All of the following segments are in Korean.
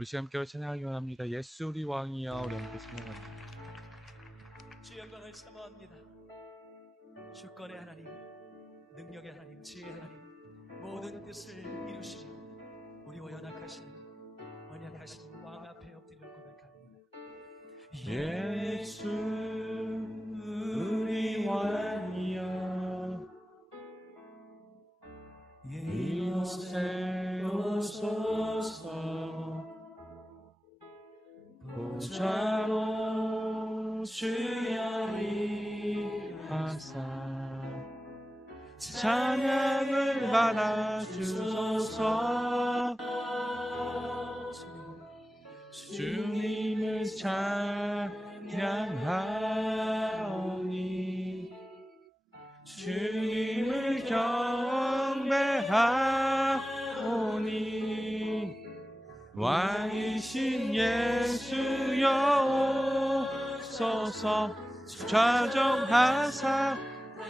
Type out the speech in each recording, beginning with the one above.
우리 시간 함께 찬양하기 원합니다. 예수 우리 왕이여. 우리 함께 찬양합니다. 주 영광을 사모합니다. 주권의 하나님, 능력의 하나님, 지혜의 하나님, 모든 뜻을 이루시며 우리와 연합하신 언약하신 왕 앞에 엎드려 고백합니다. 예수 우리 왕이여, 이곳에 오소서. 보좌로 주여 임하사 찬양을 받아 주소서. 주님을 찬양하오니 주님을 경배하오니 왕이신 예수여 오소서. 좌정하사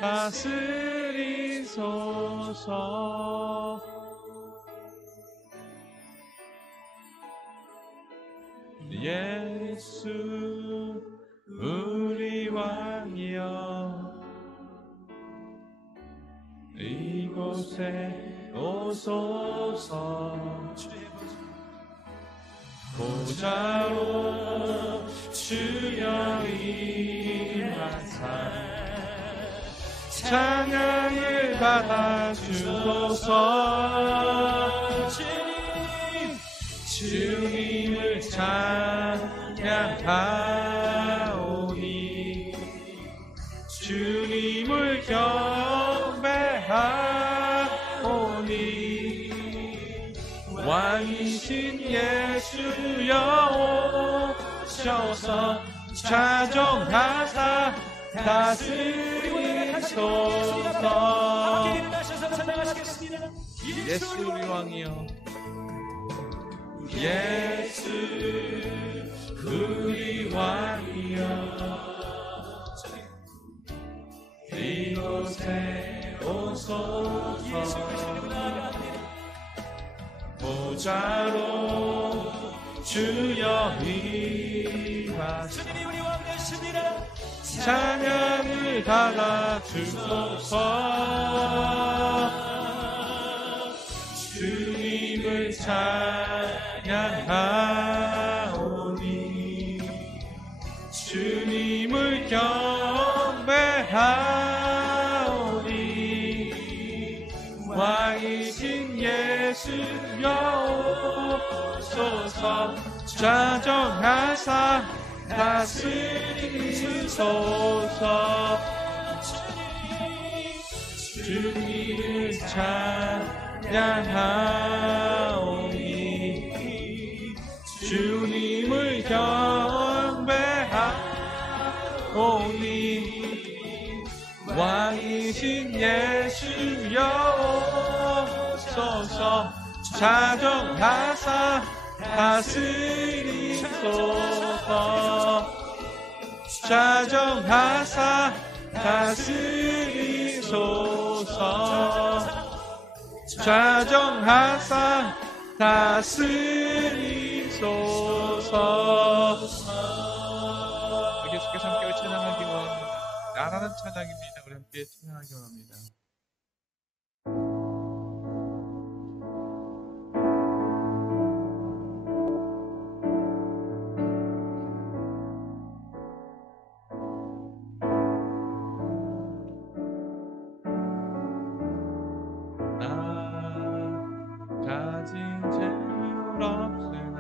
다스리소서. 예수 우리 왕이여, 이곳에 오소서. 보좌로 주여 임하사 찬양을 받아 주소서. 주님을 찬양하오니 주님을 경배하오니 왕이신 예수여 오셔서 좌정하사 다스리소서. 예수 우리 왕이여, 예수 우리 왕이여, 이곳에 오소서. 보좌로 주여 임하사 찬양을 받아 주소서. 주님을 찬양하오니 주님을 경배하오니 왕이신 예수여 오소서. 좌정하사 다스리소서. 주님을 찬양하오니 주님을 경배하오니 왕이신 예수여 오소서. 좌정하사 다스리소서. 좌정하사 다스리소서. 좌정하사 다스리소서. 예수께서 함께 찬양하기 원합니다. 나라는 찬양입니다. 우리 함께 찬양하기 원합니다. 가진 재물 없으나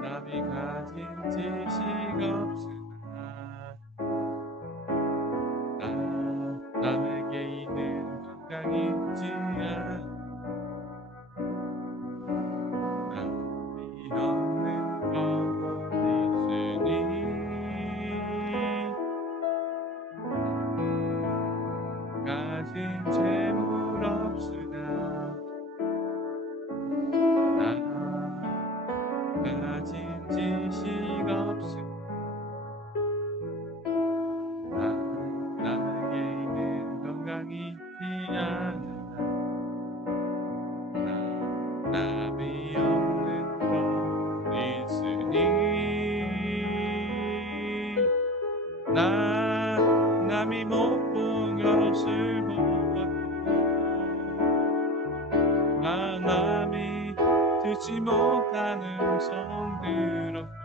남이 가진 지식 없으나 남에게 있는 건강이 있지 않아 남이 없는 것은 있으니 가진 재물 없으나 나 가진 지식 없으나 남에게 있는 건강이 있지 않아 본 것을 보았고 하나님이 듣지 못한 음성 들었고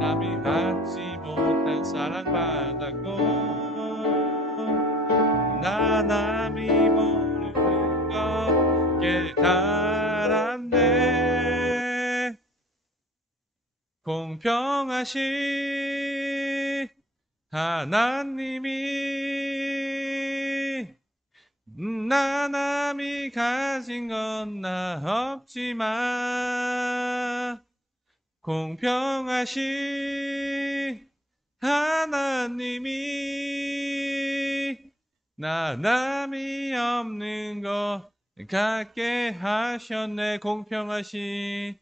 남이 받지 못한 사랑받았고 나 남이 모르는 것 깨달았네. 공평하신 하나님이 나 남이 가진 건 나 없지만 공평하신 하나님이 나 남이 없는 거 갖게 하셨네. 공평하신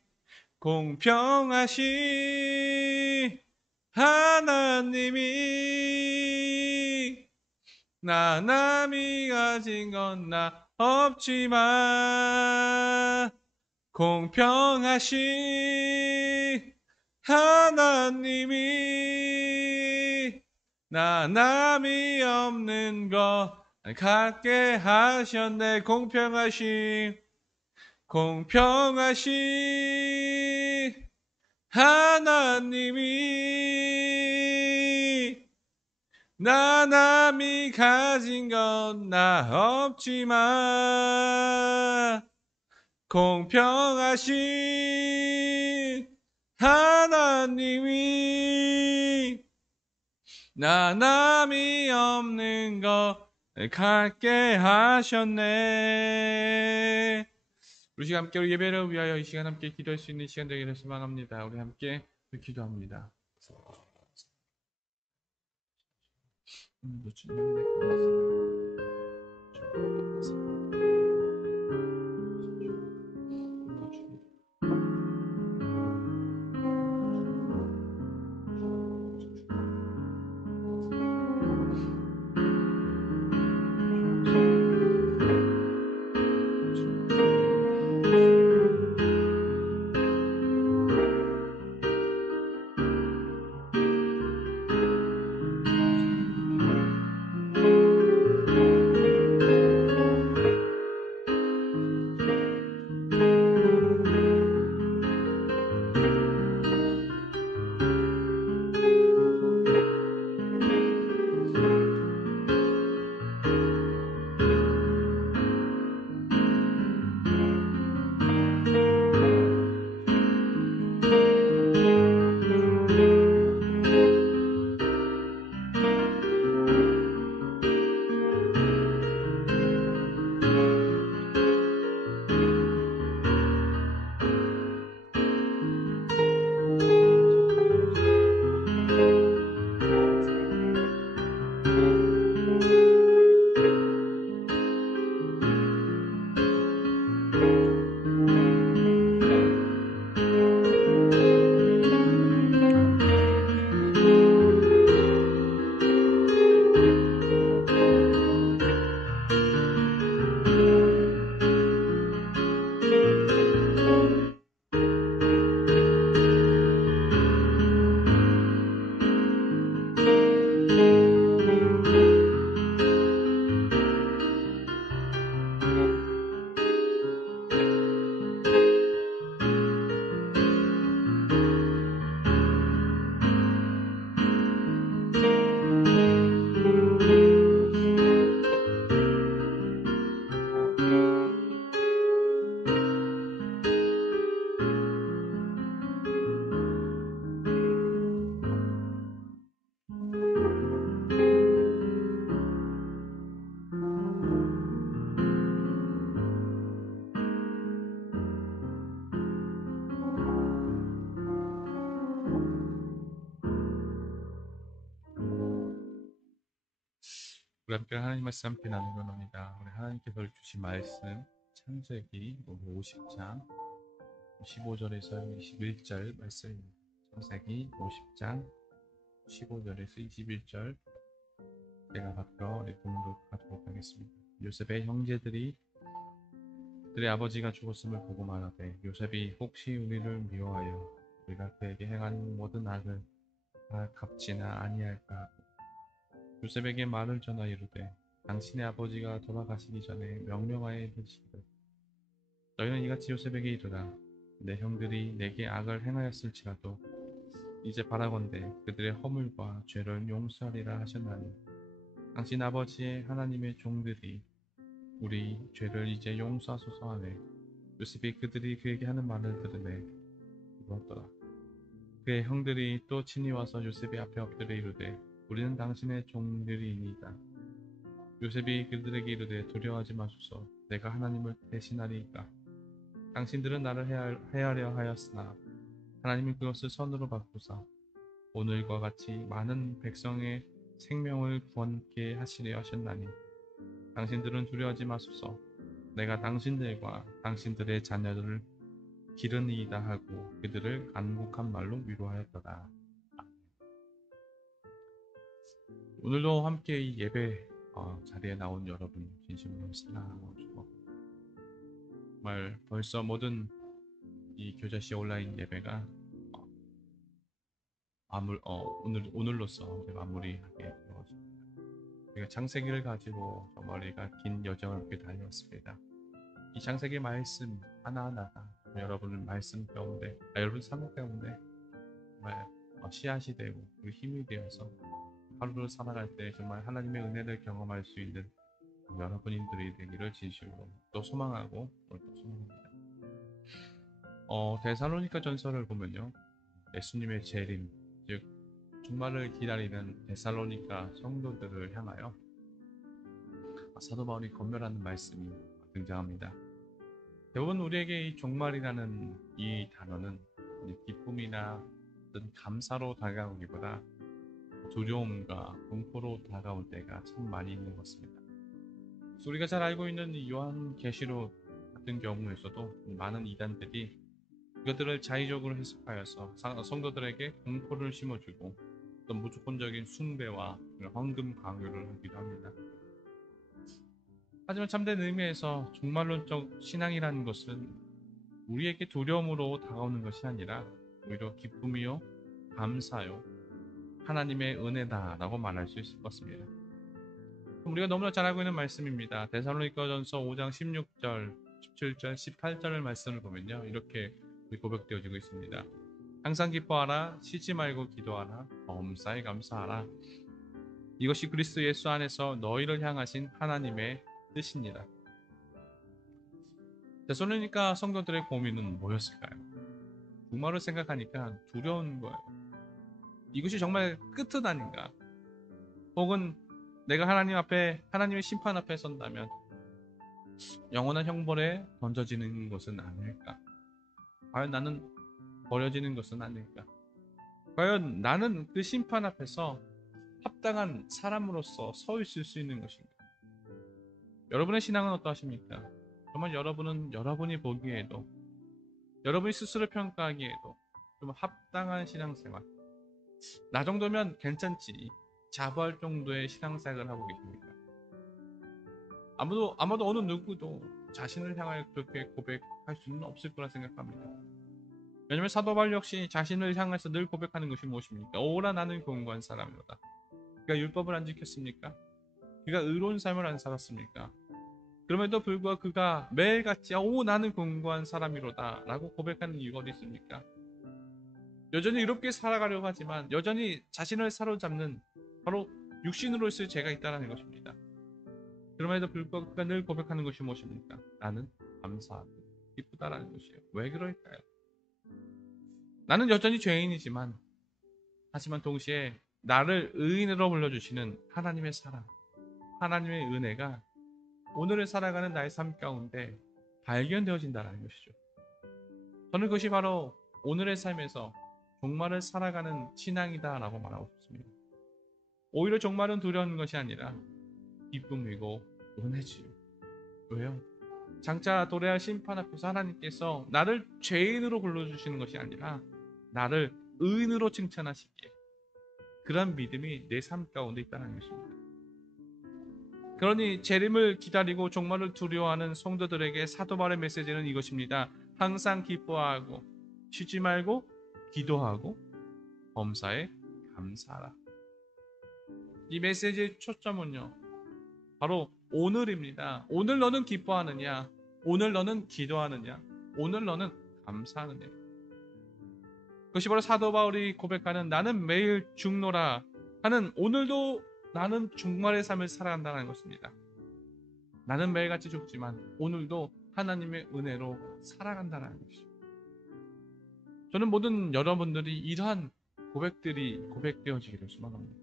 하나님이 나 남이 가진 건 나 없지만 공평하신 하나님이 나 남이 없는 거 갖게 하셨네. 공평하신 하나님이 나 남이 가진 건 나 없지만 공평하신 하나님이 나 남이 없는 거 갖게 하셨네. 우리 시간 함께 우리 예배를 위하여 이 시간 함께 기도할 수 있는 시간 되기를 소망합니다. 우리 함께 기도합니다. 우리 함께 하나님 말씀 함께 나누려 합니다. 우리 하나님께서 주신 말씀 창세기 50장 15절에서 21절 말씀입니다. 창세기 50장 15절에서 21절 제가 바꿔 봉독하도록 하겠습니다. 요셉의 형제들이 그들의 아버지가 죽었음을 보고 말하되 요셉이 혹시 우리를 미워하여 우리가 그에게 행한 모든 악을 다 갚지나 아니할까 하고 요셉에게 말을 전하 이르되 당신의 아버지가 돌아가시기 전에 명령하여 이르시기를 너희는 이같이 요셉에게 이르라 내 형들이 내게 악을 행하였을지라도 이제 바라건대 그들의 허물과 죄를 용서하리라 하셨나니 당신 아버지의 하나님의 종들이 우리 죄를 이제 용서하소서 하네 요셉이 그들이 그에게 하는 말을 들으매 울었더라. 그의 형들이 또 친히 와서 요셉의 앞에 엎드려 이르되 우리는 당신의 종들이니이다. 요셉이 그들에게 이르되 두려워하지 마소서 내가 하나님을 대신하리이까 당신들은 나를 해하려 하였으나 하나님이 그것을 선으로 바꾸사 오늘과 같이 많은 백성의 생명을 구원케 하시려 하셨나니 당신들은 두려워하지 마소서 내가 당신들과 당신들의 자녀들을 기르니이다 하고 그들을 간곡한 말로 위로하였더라. 오늘도 함께 이 예배 자리에 나온 여러분 진심으로 사랑하고 축복합니다. 정말 벌써 모든 이 교자씨 온라인 예배가 오늘로써 이제 마무리하게 되었습니다. 우리가 창세기를 가지고 저 머리가 긴 여정을 함께 달려왔습니다. 이 창세기 말씀 하나하나가 여러분의 말씀 가운데, 여러분 삶 가운데 정말 씨앗이 되고 그리고 힘이 되어서 하루를 살아갈 때 정말 하나님의 은혜를 경험할 수 있는 여러분들이 되기를 진심으로 또 소망하고 또 소망합니다. 데살로니가 전서를 보면요, 예수님의 재림, 즉 종말을 기다리는 데살로니가 성도들을 향하여 사도 바울이 권면하는 말씀이 등장합니다. 대부분 우리에게 이 종말이라는 이 단어는 기쁨이나 어떤 감사로 다가오기보다 두려움과 공포로 다가올 때가 참 많이 있는 것 같습니다. 우리가 잘 알고 있는 요한계시록 같은 경우에서도 많은 이단들이 이것들을 자의적으로 해석하여서 성도들에게 공포를 심어주고 또 무조건적인 숭배와 헌금 강요를 하기도 합니다. 하지만 참된 의미에서 종말론적 신앙이라는 것은 우리에게 두려움으로 다가오는 것이 아니라 오히려 기쁨이요, 감사요, 하나님의 은혜다라고 말할 수 있을 것 같습니다. 우리가 너무나 잘 알고 있는 말씀입니다. 데살로니가전서 5장 16절, 17절, 18절의 말씀을 보면요, 이렇게 고백되어지고 있습니다. 항상 기뻐하라, 쉬지 말고 기도하라, 범사에 감사하라. 이것이 그리스도 예수 안에서 너희를 향하신 하나님의 뜻입니다. 데살로니가 성도들의 고민은 뭐였을까요? 종말을 생각하니까 두려운 거예요. 이것이 정말 끝은 아닌가? 혹은 내가 하나님 앞에, 하나님의 심판 앞에 선다면 영원한 형벌에 던져지는 것은 아닐까? 과연 나는 버려지는 것은 아닐까? 과연 나는 그 심판 앞에서 합당한 사람으로서 서 있을 수 있는 것인가? 여러분의 신앙은 어떠하십니까? 정말 여러분은 여러분이 보기에도, 여러분이 스스로 평가하기에도 좀 합당한 신앙생활, 나 정도면 괜찮지, 자부할 정도의 신앙생활을 하고 계십니까? 아마도 어느 누구도 자신을 향하여 그렇게 고백할 수는 없을 거라 생각합니다. 왜냐하면 사도 바울 역시 자신을 향해서 늘 고백하는 것이 무엇입니까? 오라 나는 공고한 사람이로다. 그가 율법을 안 지켰습니까? 그가 의로운 삶을 안 살았습니까? 그럼에도 불구하고 그가 매일같이 오 나는 공고한 사람이로다 라고 고백하는 이유가 어디 있습니까? 여전히 이롭게 살아가려고 하지만 여전히 자신을 사로잡는 바로 육신으로서의 죄가 있다는 것입니다. 그럼에도 불구하고 그가 늘 고백하는 것이 무엇입니까? 나는 감사하고 기쁘다라는 것이에요. 왜 그럴까요? 나는 여전히 죄인이지만 하지만 동시에 나를 의인으로 불러주시는 하나님의 사랑, 하나님의 은혜가 오늘을 살아가는 나의 삶 가운데 발견되어진다는 것이죠. 저는 그것이 바로 오늘의 삶에서 종말을 살아가는 신앙이다라고 말하고 싶습니다. 오히려 종말은 두려운 것이 아니라 기쁨이고 은혜지요. 왜요? 장차 도래할 심판 앞에서 하나님께서 나를 죄인으로 불러주시는 것이 아니라 나를 의인으로 칭찬하시기에 그런 믿음이 내 삶 가운데 있다는 것입니다. 그러니 재림을 기다리고 종말을 두려워하는 성도들에게 사도 바울의 메시지는 이것입니다. 항상 기뻐하고 쉬지 말고 기도하고 범사에 감사하라. 이 메시지의 초점은요, 바로 오늘입니다. 오늘 너는 기뻐하느냐? 오늘 너는 기도하느냐? 오늘 너는 감사하느냐? 그것이 바로 사도 바울이 고백하는 나는 매일 죽노라 하는 오늘도 나는 종말의 삶을 살아간다는 것입니다. 나는 매일같이 죽지만 오늘도 하나님의 은혜로 살아간다는 것이죠. 저는 모든 여러분들이 이러한 고백들이 고백되어지기를 소망합니다.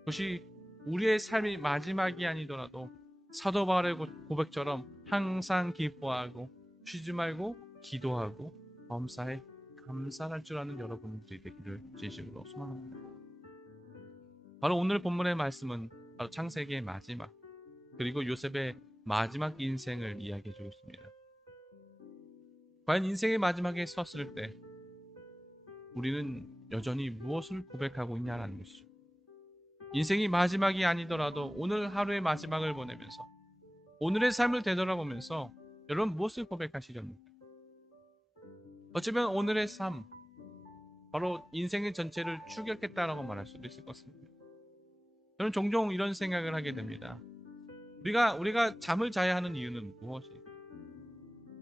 그것이 우리의 삶이 마지막이 아니더라도 사도 바울의 고백처럼 항상 기뻐하고 쉬지 말고 기도하고 범사에 감사할 줄 아는 여러분들이 되기를 진심으로 소망합니다. 바로 오늘 본문의 말씀은 바로 창세기의 마지막 그리고 요셉의 마지막 인생을 이야기해 주고 있습니다. 과연 인생의 마지막에 섰을 때 우리는 여전히 무엇을 고백하고 있냐라는 것이죠. 인생이 마지막이 아니더라도 오늘 하루의 마지막을 보내면서 오늘의 삶을 되돌아보면서 여러분 무엇을 고백하시렵니까? 어쩌면 오늘의 삶 바로 인생의 전체를 추격했다라고 말할 수도 있을 것 같습니다. 저는 종종 이런 생각을 하게 됩니다. 우리가 잠을 자야 하는 이유는 무엇일까?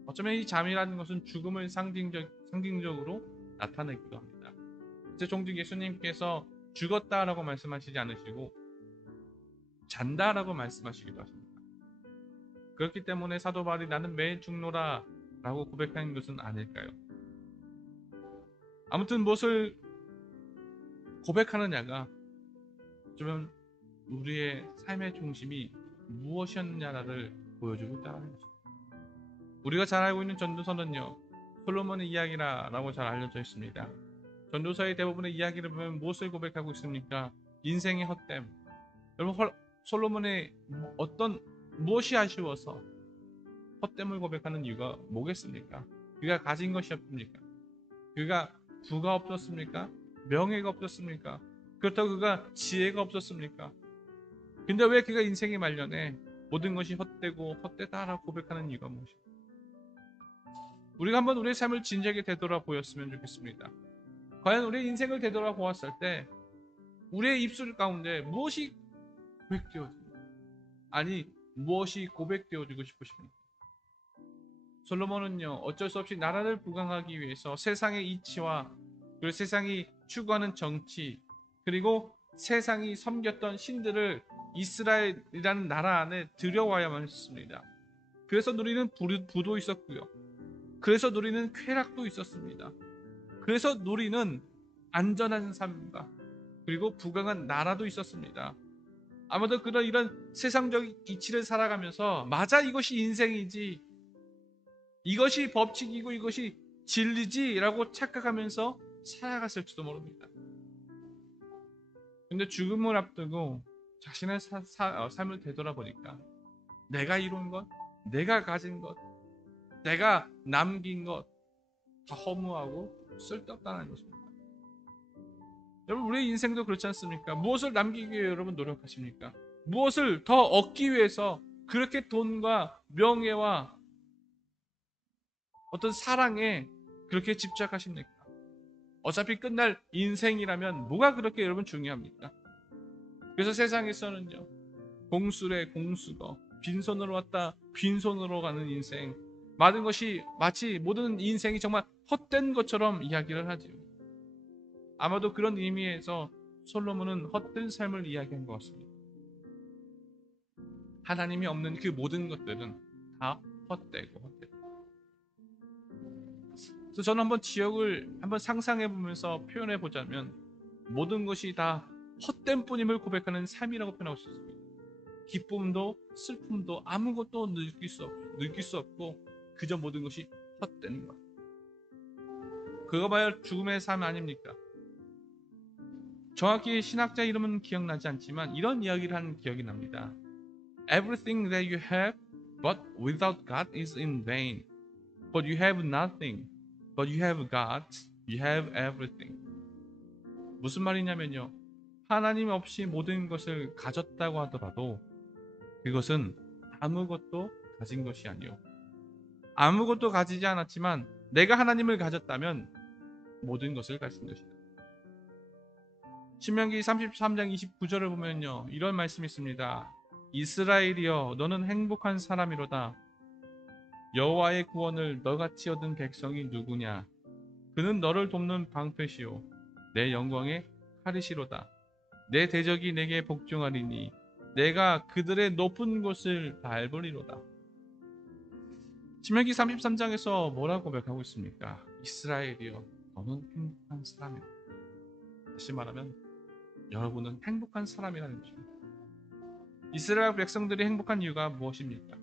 어쩌면 이 잠이라는 것은 죽음을 상징적으로 나타내기도 합니다. 그래서 종종 예수님께서 죽었다라고 말씀하시지 않으시고 잔다라고 말씀하시기도 하십니다. 그렇기 때문에 사도 바울이 나는 매일 죽노라 라고 고백하는 것은 아닐까요? 아무튼 무엇을 고백하느냐가 어쩌면 우리의 삶의 중심이 무엇이었느냐를 보여주고 있다는 것입니다. 우리가 잘 알고 있는 전도서는요, 솔로몬의 이야기라고 잘 알려져 있습니다. 전도서의 대부분의 이야기를 보면 무엇을 고백하고 있습니까? 인생의 헛됨. 여러분, 솔로몬의 무엇이 아쉬워서 헛됨을 고백하는 이유가 뭐겠습니까? 그가 가진 것이 없습니까? 그가 부가 없었습니까? 명예가 없었습니까? 그렇다고 그가 지혜가 없었습니까? 근데 왜 그가 인생의 말년에 모든 것이 헛되고 헛되다라고 고백하는 이유가 무엇입니까? 우리가 한번 우리의 삶을 진지하게 되돌아보였으면 좋겠습니다. 과연 우리의 인생을 되돌아보았을 때 우리의 입술 가운데 무엇이 고백되어집니까? 아니 무엇이 고백되어지고 싶으십니까? 솔로몬은요, 어쩔 수 없이 나라를 부강하기 위해서 세상의 이치와 그리고 세상이 추구하는 정치 그리고 세상이 섬겼던 신들을 이스라엘이라는 나라 안에 들여와야만 했습니다. 그래서 누리는 부도 있었고요. 그래서 누리는 쾌락도 있었습니다. 그래서 누리는 안전한 삶과 그리고 부강한 나라도 있었습니다. 아마도 이런 세상적 이치를 살아가면서 맞아 이것이 인생이지, 이것이 법칙이고 이것이 진리지 라고 착각하면서 살아갔을지도 모릅니다. 근데 죽음을 앞두고 자신의 삶을 되돌아보니까 내가 이룬 것, 내가 가진 것, 내가 남긴 것 다 허무하고 쓸데없다는 것입니다. 여러분 우리의 인생도 그렇지 않습니까? 무엇을 남기기 위해 여러분 노력하십니까? 무엇을 더 얻기 위해서 그렇게 돈과 명예와 어떤 사랑에 그렇게 집착하십니까? 어차피 끝날 인생이라면 뭐가 그렇게 여러분 중요합니까? 그래서 세상에서는요, 공수래 공수거, 빈손으로 왔다 빈손으로 가는 인생, 많은 것이 마치 모든 인생이 정말 헛된 것처럼 이야기를 하지요. 아마도 그런 의미에서 솔로몬은 헛된 삶을 이야기한 것 같습니다. 하나님이 없는 그 모든 것들은 다 헛되고 헛되고. 그래서 저는 한번 지역을 한번 상상해 보면서 표현해 보자면 모든 것이 다 헛된 뿐임을 고백하는 삶이라고 표현하고 싶습니다. 기쁨도 슬픔도 아무것도 느낄 수 없고 그저 모든 것이 헛된 것. 그거봐야 죽음의 삶 아닙니까? 정확히 신학자 이름은 기억나지 않지만 이런 이야기를 한 기억이 납니다. Everything that you have but without God is in vain. But you have nothing. But you have God. You have everything. 무슨 말이냐면요, 하나님 없이 모든 것을 가졌다고 하더라도 그것은 아무것도 가진 것이 아니요, 아무것도 가지지 않았지만 내가 하나님을 가졌다면 모든 것을 가진 것이다. 신명기 33장 29절을 보면요, 이런 말씀이 있습니다. 이스라엘이여 너는 행복한 사람이로다. 여호와의 구원을 너같이 얻은 백성이 누구냐? 그는 너를 돕는 방패시오 내 영광의 칼이시로다. 내 대적이 내게 복종하리니 내가 그들의 높은 곳을 밟으리로다. 신명기 33장에서 뭐라고 고백하고 있습니까? 이스라엘이여 너는 행복한 사람이다. 다시 말하면 여러분은 행복한 사람이라는 것입니다. 이스라엘 백성들이 행복한 이유가 무엇입니까?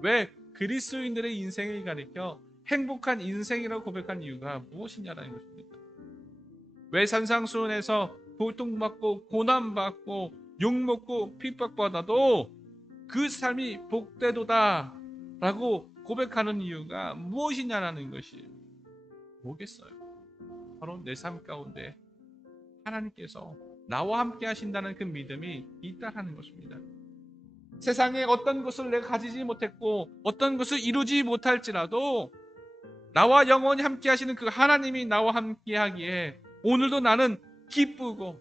왜 그리스도인들의 인생을 가리켜 행복한 인생이라고 고백한 이유가 무엇이냐라는 것입니다. 왜 산상수훈에서 고통받고 고난받고 욕먹고 핍박받아도 그 삶이 복되도다 라고 고백하는 이유가 무엇이냐라는 것이 뭐겠어요? 바로 내 삶 가운데 하나님께서 나와 함께 하신다는 그 믿음이 있다는 것입니다. 세상에 어떤 것을 내가 가지지 못했고 어떤 것을 이루지 못할지라도 나와 영원히 함께 하시는 그 하나님이 나와 함께 하기에 오늘도 나는 기쁘고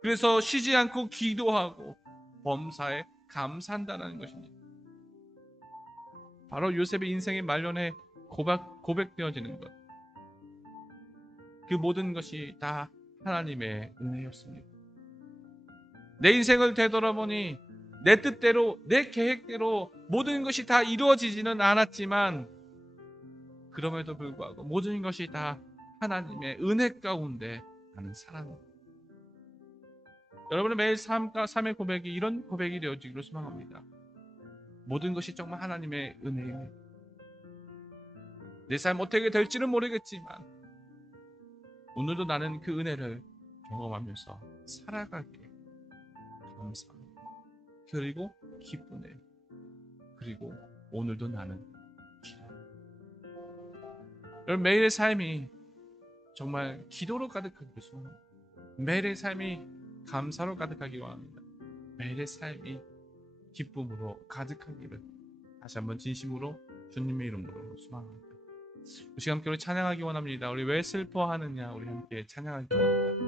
그래서 쉬지 않고 기도하고 범사에 감사한다는 것입니다. 바로 요셉의 인생의 말년에 고백되어지는 것, 그 모든 것이 다 하나님의 은혜였습니다. 내 인생을 되돌아보니 내 뜻대로 내 계획대로 모든 것이 다 이루어지지는 않았지만 그럼에도 불구하고 모든 것이 다 하나님의 은혜 가운데 나는 살아갑니다. 여러분의 매일 삶의 고백이 이런 고백이 되어지기를 소망합니다. 모든 것이 정말 하나님의 은혜입니다. 내 삶 어떻게 될지는 모르겠지만 오늘도 나는 그 은혜를 경험하면서 살아가기에 감사합니다. 그리고 기쁘네. 그리고 오늘도 나는 여러분 매일의 삶이 정말 기도로 가득하기를 소원합니다. 매일의 삶이 감사로 가득하기 원합니다. 매일의 삶이 기쁨으로 가득하기를 다시 한번 진심으로 주님의 이름으로 소망합니다. 이 시간 함께 우리 찬양하기 원합니다. 우리 왜 슬퍼하느냐 우리 함께 찬양하기 원합니다.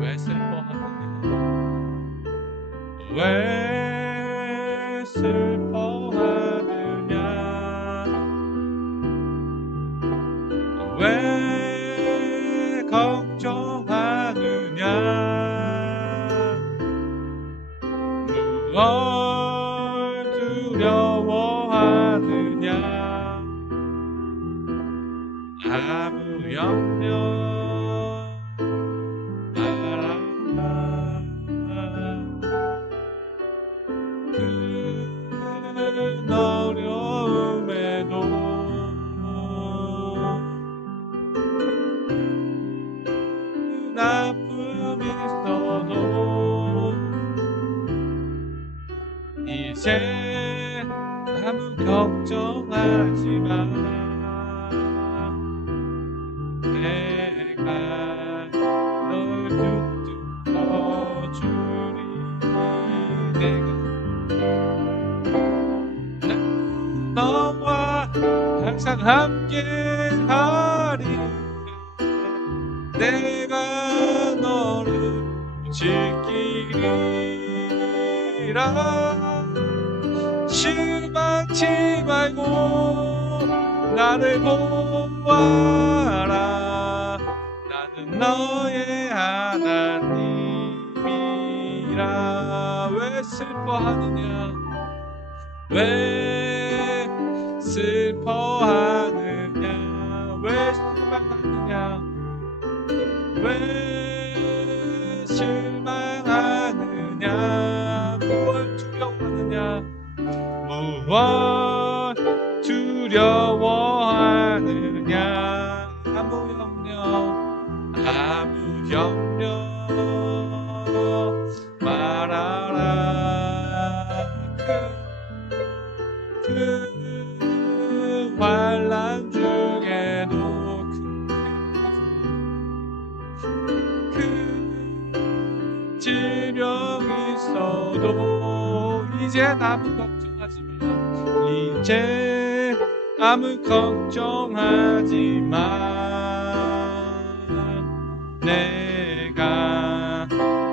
왜 슬퍼하느냐 왜 슬퍼하느냐 왜 걱정하느냐 뭘 두려워하느냐 아무 염려 어려움에도 아픔이 있어도 이제 아무 걱정하지 마. 내가 널 붙들어 주리. 너와 항상 함께 하리. 내가 너를 지키리라. 실망치 말고 나를 보아라. 나는 너의 하나님이라. 왜 슬퍼하느냐 왜 슬퍼하느냐 왜 실망하느냐 왜 실망하느냐 무엇 두려워하느냐 무엇 두려워하느냐 아무 염려 말아라. 그 환난 중에도 그 질병 있어도 이제 아무 걱정하지 마. 이제 아무 걱정하지 마. 내가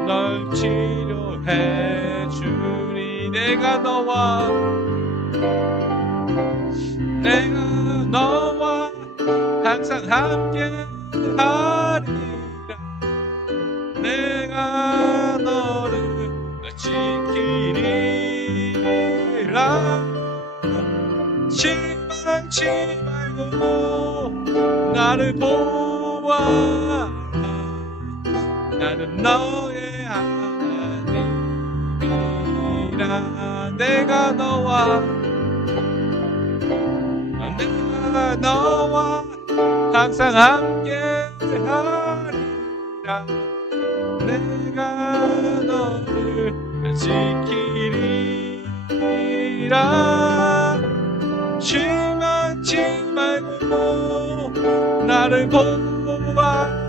널 치료해 주리. 내가 너와 항상 함께 하리라. 내가 너를 지키리라. 실망치 말고 나를 보아라. 나는 너의 하나님이라. 내가 너와 항상 함께 하리라. 내가 너를 지키리라. 실망치 말고 나를 보아라.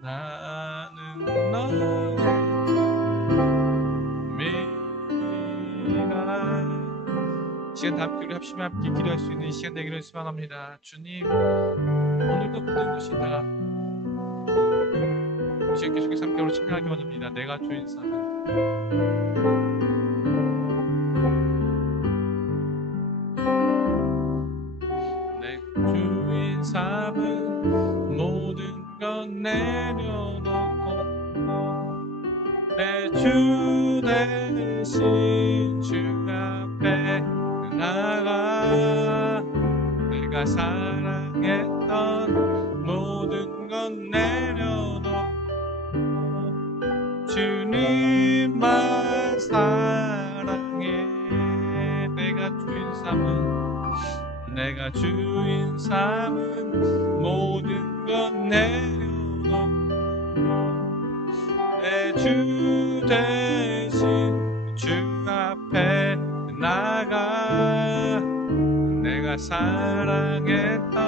나는 너의 시간 다 함께 우리 합심에 함께 기도할 수 있는 시간 되기를 소망합니다. 주님, 오늘도 모든 것이 다 이 시간 계속해서 함께 우리 찬양하기 원합니다. 내가 주인 삼은 내 주인 삼은 모든 건 내려놓고 내 주 대신 주 앞에 나가. 내가 사랑했던 모든 건 내려놓고 주님만 사랑해. 내가 주인 삼은 모든 건 내려놓고 내 주 대신 주 앞에 나가. 내가 사랑했던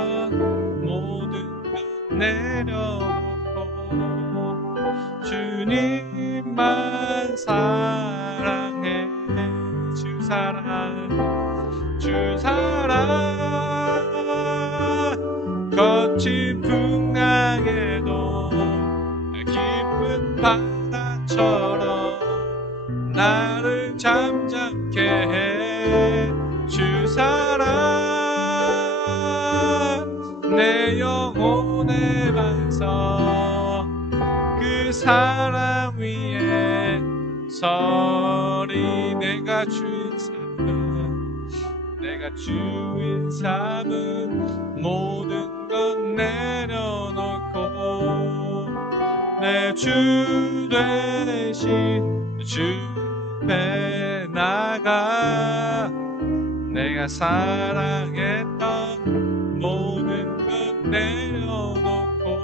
모든 것 내려놓고 주님만 사랑해. 주 사랑 거친 풍랑에도 깊은 바다처럼 나를 잠잠케 해. 주 사랑 내 영혼의 반석 그 사랑 위에 서리. 내가 주인 삼은 모든 것 내려놓고 내 주 대신 주 앞에 나가. 내가 사랑했던 모든 것 내려놓고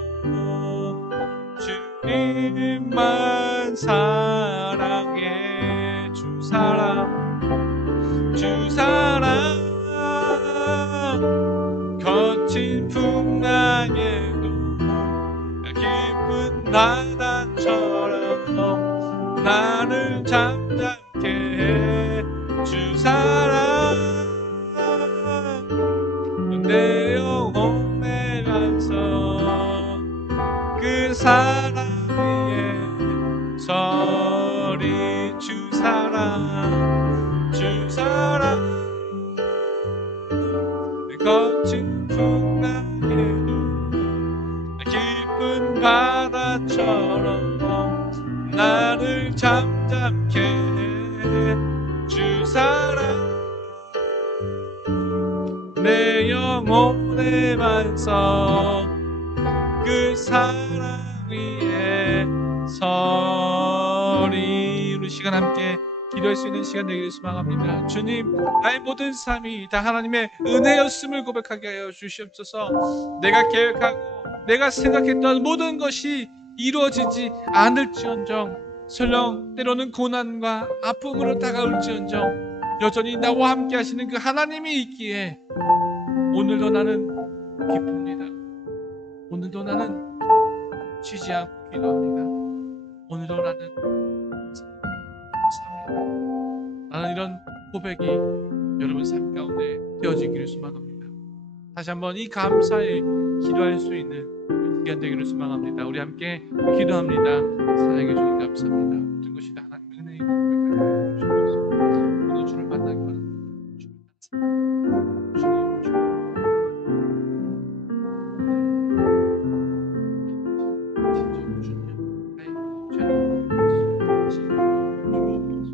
주님만 사랑해. 주 사랑 거친 풍랑에도 깊은 바다처럼 나를 잠잠케 해. 주 사랑 내 영혼의 반석 그 사랑 위에 서리. 주 사랑 거친 풍랑에도 깊은 바다처럼 나를 잠잠케 해. 주 사랑 내 영혼의 반석 그 사랑 위에 서리. 우리 시간 함께 기도할 수 있는 시간 되기를 소망합니다. 주님, 나의 모든 삶이 다 하나님의 은혜였음을 고백하게 하여 주시옵소서. 내가 계획하고 내가 생각했던 모든 것이 이루어지지 않을지언정, 설령 때로는 고난과 아픔으로 다가올지언정 여전히 나와 함께 하시는 그 하나님이 있기에 오늘도 나는 기쁩니다. 오늘도 나는 쉬지 않고 기도합니다. 오늘도 나는 감사합니다. 나는 이런 고백이 여러분 삶 가운데 되어지기를 소망합니다. 다시 한번 이 감사에 기도할 수 있는 시간 되기를 소망합니다. 우리 함께 기도합니다. 사랑해 주님 감사합니다. 모든 것이 다 하나님의 은혜이고 고백하게 주옵소서. 오늘 주를 만나기 바랍니다. 주님 감사합니다. 주님 주님 나의 죄를 고백할 수 있는 시간 주옵소서.